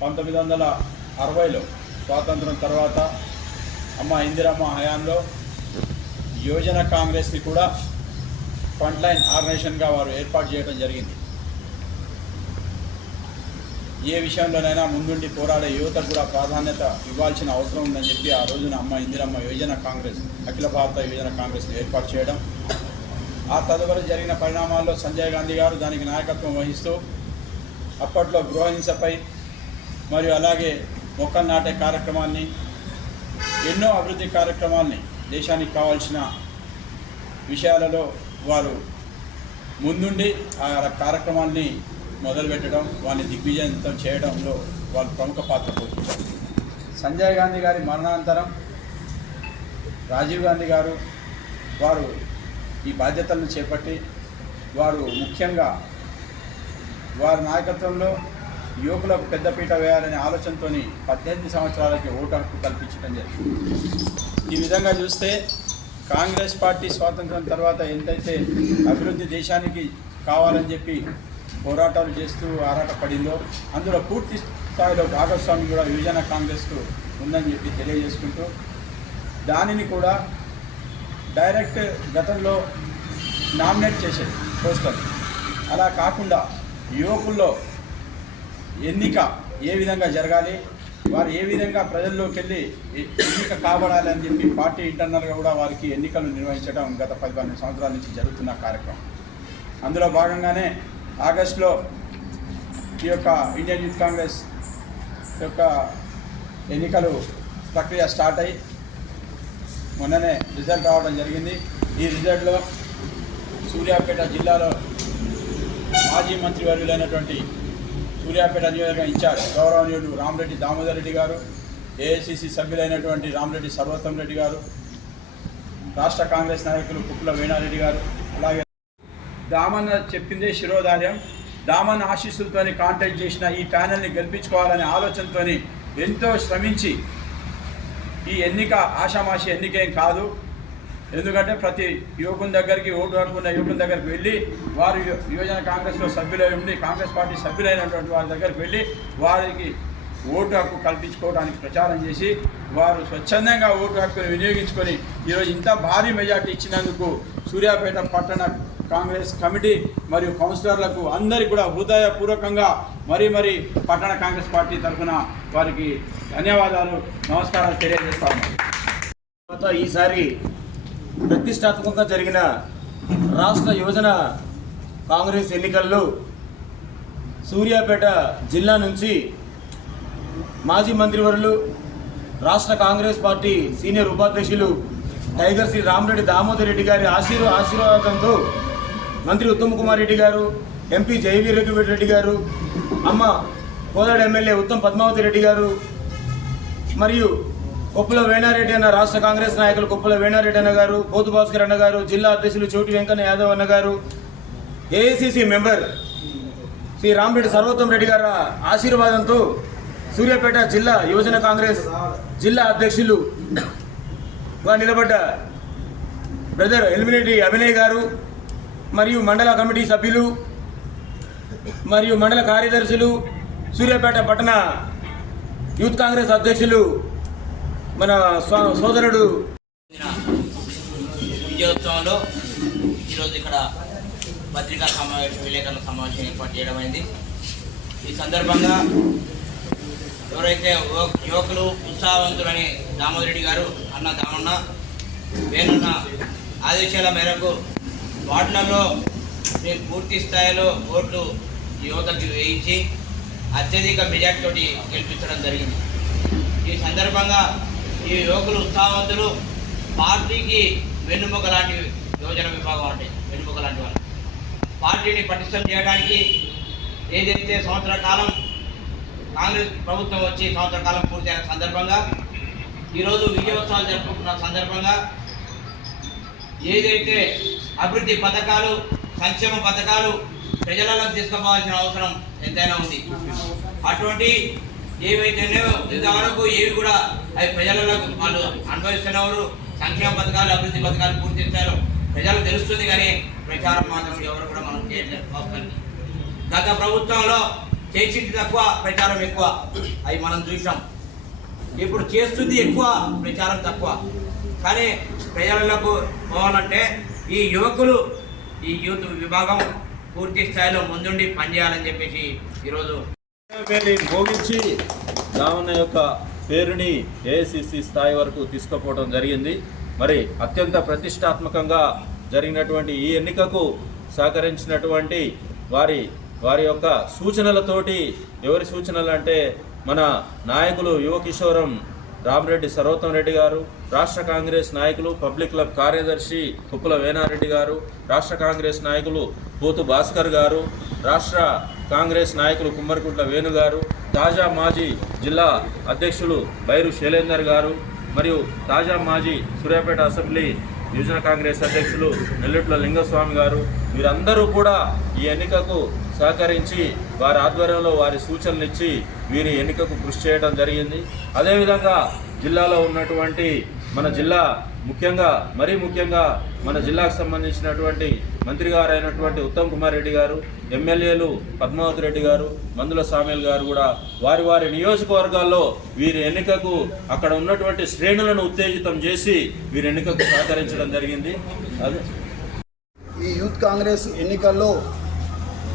పంతొమ్మిది వందల అరవైలో స్వాతంత్రం తర్వాత అమ్మ ఇందిరమ్మ హయాంలో యువజన కాంగ్రెస్ని కూడా ఫ్రంట్ లైన్ ఆర్గనైజేషన్గా వారు ఏర్పాటు చేయడం జరిగింది. ఏ విషయంలోనైనా ముందుండి పోరాడే యువతకు కూడా ప్రాధాన్యత ఇవ్వాల్సిన అవసరం ఉందని చెప్పి ఆ రోజున అమ్మ ఇందిరమ్మ యువజన కాంగ్రెస్ అఖిల భారత యువజన కాంగ్రెస్ని ఏర్పాటు చేయడం. ఆ తదుపరి జరిగిన పరిణామాల్లో సంజయ్ గాంధీ గారు దానికి నాయకత్వం వహిస్తూ అప్పట్లో గృహహింసపై మరియు అలాగే మొక్కలు నాటే కార్యక్రమాన్ని ఎన్నో అభివృద్ధి కార్యక్రమాల్ని దేశానికి కావాల్సిన విషయాలలో వారు ముందుండి ఆ కార్యక్రమాన్ని మొదలుపెట్టడం వారిని దిగ్విజయంతం చేయడంలో వాళ్ళు ప్రముఖ పాత్ర పోషించారు. సంజయ్ గాంధీ గారి మరణానంతరం రాజీవ్ గాంధీ గారు వారు ఈ బాధ్యతలను చేపట్టి వారు ముఖ్యంగా వారి నాయకత్వంలో యువకులకు పెద్దపీట వేయాలనే ఆలోచనతో పద్దెనిమిది సంవత్సరాలకి ఓటు హక్కు కల్పించడం జరిగింది. ఈ విధంగా చూస్తే కాంగ్రెస్ పార్టీ స్వాతంత్రం తర్వాత ఎంతైతే అభివృద్ధి దేశానికి కావాలని చెప్పి పోరాటాలు చేస్తూ ఆరాటపడిందో అందులో పూర్తి స్థాయిలో భాగస్వామి కూడా యువజన కాంగ్రెస్కు ఉందని చెప్పి తెలియజేసుకుంటూ దానిని కూడా డైరెక్ట్ గతంలో నామినేట్ చేసేది పోస్టర్ అలా కాకుండా యువకుల్లో ఎన్నిక ఏ విధంగా జరగాలి వారు ఏ విధంగా ప్రజల్లోకి వెళ్ళి ఎన్నిక కాబడాలి అని చెప్పి పార్టీ ఇంటర్నల్గా కూడా వారికి ఎన్నికలు నిర్వహించడం గత పది పన్నెండు సంవత్సరాల నుంచి జరుగుతున్న కార్యక్రమం. అందులో భాగంగానే ఆగస్టులో ఈ యొక్క ఇండియన్ యూత్ కాంగ్రెస్ యొక్క ఎన్నికలు ప్రక్రియ స్టార్ట్ అయ్యి మొన్ననే రిజల్ట్ రావడం జరిగింది. ఈ రిజల్ట్లో సూర్యాపేట జిల్లాలో మాజీ మంత్రివర్యులైనటువంటి సూర్యాపేట నియోజకవర్గం ఇన్ఛార్జ్ గౌరవనీయుడు రామరెడ్డి దామోదర్ రెడ్డి గారు ఏఐసిసి సభ్యులైనటువంటి రామరెడ్డి సర్వోత్తం రెడ్డి గారు రాష్ట్ర కాంగ్రెస్ నాయకులు కుప్పల వేణారెడ్డి గారు అలాగే దామన్ చెప్పిందే శిరోధార్యం. దామన్ ఆశీస్సులతోని కాంటాక్ట్ చేసిన ఈ ప్యానెల్ని గెలిపించుకోవాలనే ఆలోచనతోని ఎంతో శ్రమించి ఈ ఎన్నిక ఆషామాషి ఎన్నికేం కాదు. ఎందుకంటే ప్రతి యువకుని దగ్గరికి ఓటు హక్కు ఉన్న యువకుని దగ్గరికి వెళ్ళి వారు యువజన కాంగ్రెస్లో సభ్యులై ఉండి కాంగ్రెస్ పార్టీ సభ్యులైనటువంటి వారి దగ్గరికి వెళ్ళి వారికి ఓటు హక్కు కల్పించుకోవడానికి ప్రచారం చేసి వారు స్వచ్ఛందంగా ఓటు హక్కును వినియోగించుకొని ఈరోజు ఇంత భారీ మెజార్టీ ఇచ్చినందుకు సూర్యాపేట పట్టణ కాంగ్రెస్ కమిటీ మరియు కౌన్సిలర్లకు అందరికీ కూడా హృదయపూర్వకంగా మరీ మరీ పట్టణ కాంగ్రెస్ పార్టీ తరఫున వారికి ధన్యవాదాలు నమస్కారాలు తెలియజేస్తాము తర్వాత ఈసారి ప్రతిష్టాత్మకంగా జరిగిన రాష్ట్ర యువజన కాంగ్రెస్ ఎన్నికల్లో సూర్యాపేట జిల్లా నుంచి మాజీ మంత్రివర్యులు రాష్ట్ర కాంగ్రెస్ పార్టీ సీనియర్ ఉపాధ్యక్షులు టైగర్ శ్రీ రామరెడ్డి దామోదర్ రెడ్డి గారి ఆశీర్వ ఆశీర్వాదంతో మంత్రి ఉత్తమ్ కుమార్ రెడ్డి గారు ఎంపీ జయవీర్ రెడ్డి గారు అమ్మ కోదాడు ఎమ్మెల్యే ఉత్తమ్ పద్మావతి రెడ్డి గారు మరియు కుప్పల వేణారెడ్డి అన్న రాష్ట్ర కాంగ్రెస్ నాయకులు కుప్పల వేణారెడ్డి అన్న గారు పోతు భాస్కర్ అన్న గారు జిల్లా అధ్యక్షులు చోటి వెంకన్న యాదవ్ అన్న గారు ఏఐసిసి మెంబర్ శ్రీ రామరెడ్డి సర్వోత్తం రెడ్డి గారి ఆశీర్వాదంతో సూర్యాపేట జిల్లా యువజన కాంగ్రెస్ జిల్లా అధ్యక్షులు నిలబడ్డ బ్రదర్ ఎలిమినేటి అభినయ్ గారు మరియు మండల కమిటీ సభ్యులు మరియు మండల కార్యదర్శులు సూర్యాపేట పట్టణ యూత్ కాంగ్రెస్ అధ్యక్షులు మన సోదరుడు విజయోత్సవంలో ఈరోజు ఇక్కడ పత్రికా సమావేశం విలేకరుల సమావేశం ఏర్పాటు చేయడం అయింది. ఈ సందర్భంగా ఎవరైతే యువకులు ఉత్సాహవంతులని దామోదరెడ్డి గారు అన్న దామన్న వేనున్న ఆదేశాల మేరకు వార్డులలో నేను పూర్తి స్థాయిలో ఓట్లు యువతకు వేయించి అత్యధిక మెజార్టీ తోటి గెలిపించడం జరిగింది. ఈ సందర్భంగా ఈ యువకులు ఉత్సాహవంతులు. పార్టీకి వెన్నుముక లాంటి యోజన విభాగం అంటే వెన్నుముక లాంటి వాళ్ళు. పార్టీని పటిష్టం చేయడానికి ఏదైతే సంవత్సర కాలం కాంగ్రెస్ ప్రభుత్వం వచ్చి సంవత్సర కాలం పూర్తయిన సందర్భంగా ఈరోజు విజయోత్సవాలు జరుపుకున్న సందర్భంగా ఏదైతే అభివృద్ధి పథకాలు సంక్షేమ పథకాలు ప్రజలలో తీసుకోవాల్సిన అవసరం ఎంతైనా ఉంది. అటువంటి ఏవైతే ఇంతవరకు ఏవి కూడా అవి ప్రజలకు వాళ్ళు అనుభవిస్తున్నవారు సంక్షేమ పథకాలు అభివృద్ధి పథకాలు పూర్తి చేశారు. ప్రజలకు తెలుస్తుంది కానీ ప్రచారం మాత్రం ఎవరు కూడా మనం చేయట్లేదు వాస్తవానికి. గత ప్రభుత్వంలో చేసింది తక్కువ ప్రచారం ఎక్కువ. అవి మనం చూసాం ఇప్పుడు చేస్తుంది ఎక్కువ ప్రచారం తక్కువ. కానీ ప్రజలకు పోవాలంటే ఈ యువకులు ఈ యూత్ విభాగం పూర్తి స్థాయిలో ముందుండి పనిచేయాలని చెప్పేసి ఈరోజు పేరుని మోగించి రావణ యొక్క పేరుని ఏఐసిసి స్థాయి వరకు తీసుకుపోవడం జరిగింది. మరి అత్యంత ప్రతిష్టాత్మకంగా జరిగినటువంటి ఈ ఎన్నికకు సహకరించినటువంటి వారి వారి యొక్క సూచనలతోటి ఎవరి సూచనలు అంటే మన నాయకులు యువకిషోరం రామరెడ్డి సర్వోత్తం రెడ్డి గారు రాష్ట్ర కాంగ్రెస్ నాయకులు పబ్లిక్ క్లబ్ కార్యదర్శి కుప్పుల వేనారెడ్డి గారు రాష్ట్ర కాంగ్రెస్ నాయకులు పోతు భాస్కర్ గారు రాష్ట్ర కాంగ్రెస్ నాయకులు కుమ్మరికుంట్ల వేణు గారు తాజా మాజీ జిల్లా అధ్యక్షులు బైరు శైలేందర్ గారు మరియు తాజా మాజీ సూర్యాపేట అసెంబ్లీ యువజన కాంగ్రెస్ అధ్యక్షులు నెల్లెట్ల లింగస్వామి గారు. వీరందరూ కూడా ఈ ఎన్నికకు సహకరించి వారి ఆధ్వర్యంలో వారి సూచనలు ఇచ్చి వీరి ఎన్నికకు కృషి చేయడం జరిగింది. అదేవిధంగా జిల్లాలో ఉన్నటువంటి మన జిల్లా ముఖ్యంగా మరీ ముఖ్యంగా మన జిల్లాకు సంబంధించినటువంటి మంత్రి గారు అయినటువంటి ఉత్తమ్ కుమార్ రెడ్డి గారు ఎమ్మెల్యేలు పద్మావతి రెడ్డి గారు మందుల సామేల్ గారు కూడా వారి వారి నియోజకవర్గాల్లో వీరి ఎన్నికకు అక్కడ ఉన్నటువంటి శ్రేణులను ఉత్తేజితం చేసి వీరి ఎన్నికకు సహకరించడం జరిగింది. అదే. ఈ యూత్ కాంగ్రెస్ ఎన్నికల్లో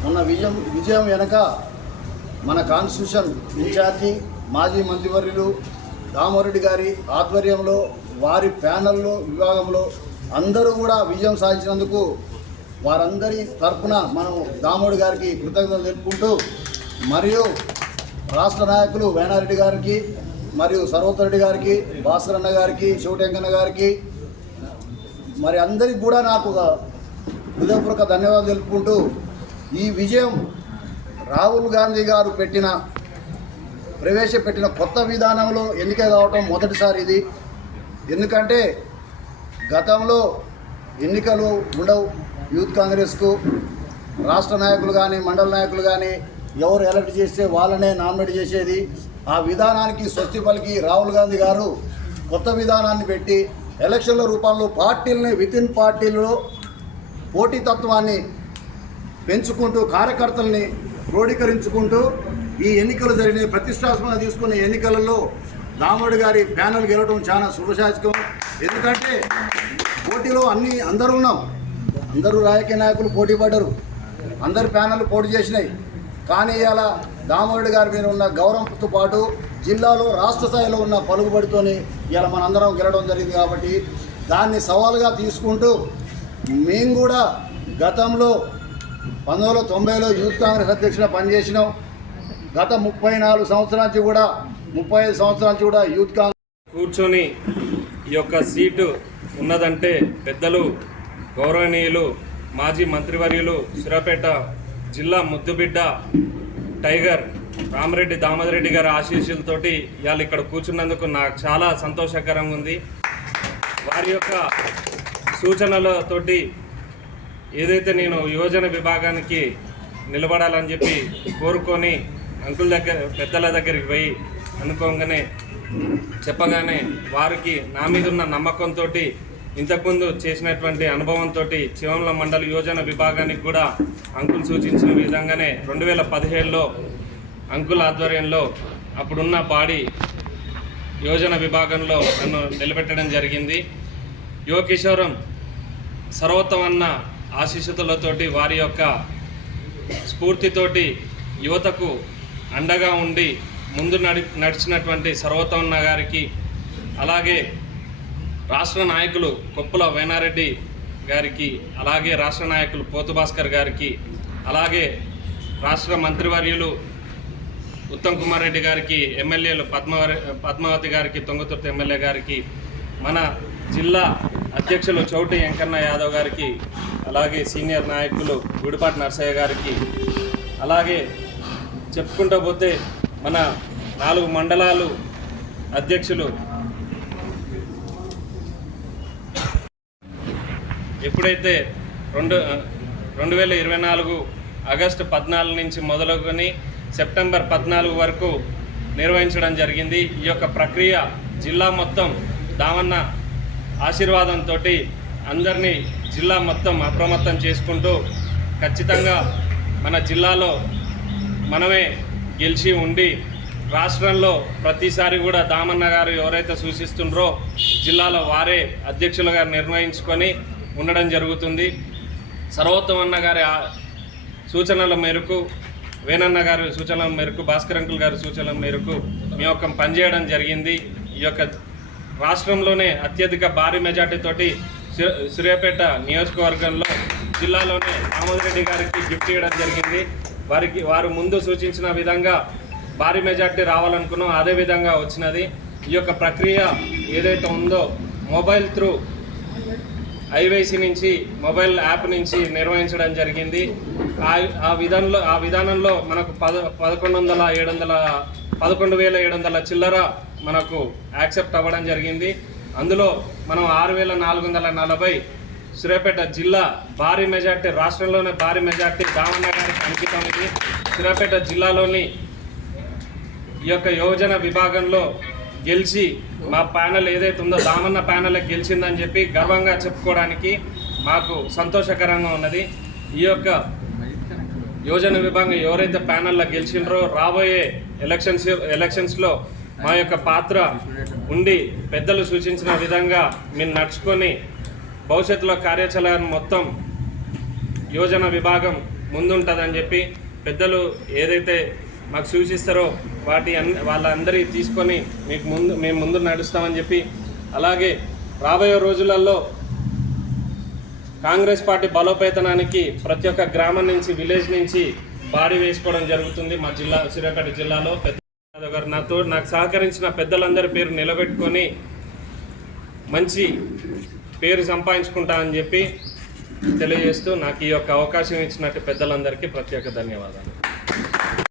ఉన్న విజయం విజయం వెనక మన కాన్స్టిట్యూషన్ ఇన్ఛార్జి మాజీ మంత్రివర్యులు రామారెడ్డి గారి ఆధ్వర్యంలో వారి ప్యానల్లో విభాగంలో అందరూ కూడా విజయం సాధించినందుకు వారందరి తరఫున మనం దామోడి గారికి కృతజ్ఞతలు తెలుపుకుంటూ మరియు రాష్ట్ర నాయకులు వేణారెడ్డి గారికి మరియు సర్వోత్తరెడ్డి గారికి భాస్కరన్న గారికి శివటంకన్న గారికి మరి అందరికి కూడా నాకు హృదయపూర్వక ధన్యవాదాలు తెలుపుకుంటూ ఈ విజయం రాహుల్ గాంధీ గారు పెట్టిన ప్రవేశపెట్టిన కొత్త విధానంలో ఎన్నిక కావటం మొదటిసారి ఇది. ఎందుకంటే గతంలో ఎన్నికలు ఉండవు యూత్ కాంగ్రెస్కు రాష్ట్ర నాయకులు కానీ మండల నాయకులు కానీ ఎవరు ఎలక్ట్ చేస్తే వాళ్ళనే నామినేట్ చేసేది. ఆ విధానానికి స్వస్తి పలికి రాహుల్ గాంధీ గారు కొత్త విధానాన్ని పెట్టి ఎలక్షన్ల రూపంలో పార్టీలని విత్ ఇన్ పార్టీలలో పోటీతత్వాన్ని పెంచుకుంటూ కార్యకర్తల్ని క్రోడీకరించుకుంటూ ఈ ఎన్నికలు జరిగిన ప్రతిష్టాత్మకంగా తీసుకున్న ఎన్నికలలో దామోడి గారి ప్యానల్ గెలవడం చాలా శుభశాచకం ఎందుకంటే పోటీలో అన్ని అందరూ ఉన్నాం. అందరూ రాజకీయ నాయకులు పోటీ పడ్డరు. అందరు ప్యానల్ పోటీ చేసినాయి. కానీ ఇలా దామోరెడ్డి గారి మీద ఉన్న గౌరవంతో పాటు జిల్లాలో రాష్ట్ర స్థాయిలో ఉన్న పలుకుబడితోని ఇలా మనందరం గెలడం జరిగింది కాబట్టి దాన్ని సవాలుగా తీసుకుంటూ మేము కూడా గతంలో పంతొమ్మిది వందల తొంభైలో యూత్ కాంగ్రెస్ అధ్యక్షుడు పనిచేసినాం. గత ముప్పై నాలుగు సంవత్సరాల నుంచి కూడా ముప్పై ఐదు సంవత్సరాల నుంచి కూడా యూత్ కాంగ్రెస్ కూర్చొని ఈ యొక్క సీటు ఉన్నదంటే పెద్దలు గౌరవనీయులు మాజీ మంత్రివర్యులు సిరపేట జిల్లా ముద్దుబిడ్డ టైగర్ రామరెడ్డి దామోదరెడ్డి గారి ఆశీస్సులతోటి ఇవాళ ఇక్కడ కూర్చున్నందుకు నాకు చాలా సంతోషకరంగా ఉంది. వారి యొక్క సూచనలతోటి ఏదైతే నేను యువజన విభాగానికి నిలబడాలని చెప్పి కోరుకొని అంకుల్ దగ్గర పెద్దల దగ్గరికి పోయి అనుకోగానే చెప్పగానే వారికి నా మీద ఉన్న నమ్మకంతో ఇంతకుముందు చేసినటువంటి అనుభవంతో చివంల మండల యోజన విభాగానికి కూడా అంకుల్ సూచించిన విధంగానే రెండు వేల పదిహేడులో అంకుల్ ఆధ్వర్యంలో అప్పుడున్న పాడి యోజన విభాగంలో నన్ను నిలబెట్టడం జరిగింది. యువకిషోరం సర్వోత్తమన్న ఆశీస్సులతోటి వారి యొక్క స్ఫూర్తితోటి యువతకు అండగా ఉండి ముందు నడి నడిచినటువంటి సర్వోత్తమన్న గారికి అలాగే రాష్ట్ర నాయకులు కొప్పుల వేనారెడ్డి గారికి అలాగే రాష్ట్ర నాయకులు పోతు భాస్కర్ గారికి అలాగే రాష్ట్ర మంత్రివర్యులు ఉత్తమ్ కుమార్ రెడ్డి గారికి ఎమ్మెల్యేలు పద్మవరి పద్మావతి గారికి తొంగతుర్తి ఎమ్మెల్యే గారికి మన జిల్లా అధ్యక్షులు చౌటి వెంకన్న యాదవ్ గారికి అలాగే సీనియర్ నాయకులు గుడిపాటి నరసయ్య గారికి అలాగే చెప్పుకుంటూ పోతే మన నాలుగు మండలాలు అధ్యక్షులు ఎప్పుడైతే రెండు రెండు వేల ఇరవై నాలుగు ఆగస్టు పద్నాలుగు నుంచి మొదలుకొని సెప్టెంబర్ పద్నాలుగు వరకు నిర్వహించడం జరిగింది. ఈ యొక్క ప్రక్రియ జిల్లా మొత్తం దామన్న ఆశీర్వాదంతో అందరినీ జిల్లా మొత్తం అప్రమత్తం చేసుకుంటూ ఖచ్చితంగా మన జిల్లాలో మనమే గెలిచి ఉండి రాష్ట్రంలో ప్రతిసారి కూడా దామన్న గారు ఎవరైతే సూచిస్తుండ్రో జిల్లాలో వారే అధ్యక్షులుగా నిర్ణయించుకొని ఉండడం జరుగుతుంది. సర్వోత్తమన్న గారి సూచనల మేరకు వేణన్న గారి సూచనల మేరకు భాస్కర్ అంకుల్ గారి సూచనల మేరకు మీ యొక్క పనిచేయడం జరిగింది. ఈ యొక్క రాష్ట్రంలోనే అత్యధిక భారీ మెజార్టీతోటి సూర్యాపేట నియోజకవర్గంలో జిల్లాలోనే దామోదర్ గారికి గిఫ్ట్ ఇవ్వడం జరిగింది. వారికి వారు ముందు సూచించిన విధంగా భారీ మెజార్టీ రావాలనుకున్నాం. అదే విధంగా వచ్చినది. ఈ యొక్క ప్రక్రియ ఏదైతే ఉందో మొబైల్ త్రూ ఐవైసీ నుంచి మొబైల్ యాప్ నుంచి నిర్వహించడం జరిగింది. ఆ ఆ విధానంలో ఆ విధానంలో మనకు పద పదకొండు వందల ఏడు వందల పదకొండు వేల ఏడు వందల చిల్లర మనకు యాక్సెప్ట్ అవ్వడం జరిగింది. అందులో మనం ఆరు వేల నాలుగు వందల నలభై సూర్యాపేట జిల్లా భారీ మెజార్టీ రాష్ట్రంలోనే భారీ మెజార్టీ దామన్న గారికి అంకితం ఇది సూర్యాపేట జిల్లాలోని ఈ యొక్క యోజన విభాగంలో గెలిచి మా ప్యానల్ ఏదైతే ఉందో దామన్న ప్యానెల్ గెలిచిందని చెప్పి గర్వంగా చెప్పుకోవడానికి మాకు సంతోషకరంగా ఉన్నది. ఈ యొక్క యోజన విభాగం ఎవరైతే ప్యానల్లో గెలిచిండ్రో రాబోయే ఎలక్షన్స్ ఎలక్షన్స్లో మా యొక్క పాత్ర ఉండి పెద్దలు సూచించిన విధంగా మేము నడుచుకొని భవిష్యత్తులో కార్యాచరణ మొత్తం యోజన విభాగం ముందుంటుందని చెప్పి పెద్దలు ఏదైతే మాకు సూచిస్తారో వాటి అన్ వాళ్ళందరి తీసుకొని మీకు ముందు మేము ముందు నడుస్తామని చెప్పి అలాగే రాబోయే రోజులలో కాంగ్రెస్ పార్టీ బలోపేతనానికి ప్రతి ఒక్క గ్రామం నుంచి విలేజ్ నుంచి బాడీ వేసుకోవడం జరుగుతుంది మా జిల్లా సూర్యాపేట జిల్లాలో. పెద్ద గారు నాతో నాకు సహకరించిన పెద్దలందరి పేరు నిలబెట్టుకొని మంచి పేరు సంపాదించుకుంటా అని చెప్పి తెలియజేస్తూ నాకు ఈ యొక్క అవకాశం ఇచ్చినట్టు పెద్దలందరికీ ప్రత్యేక ధన్యవాదాలు.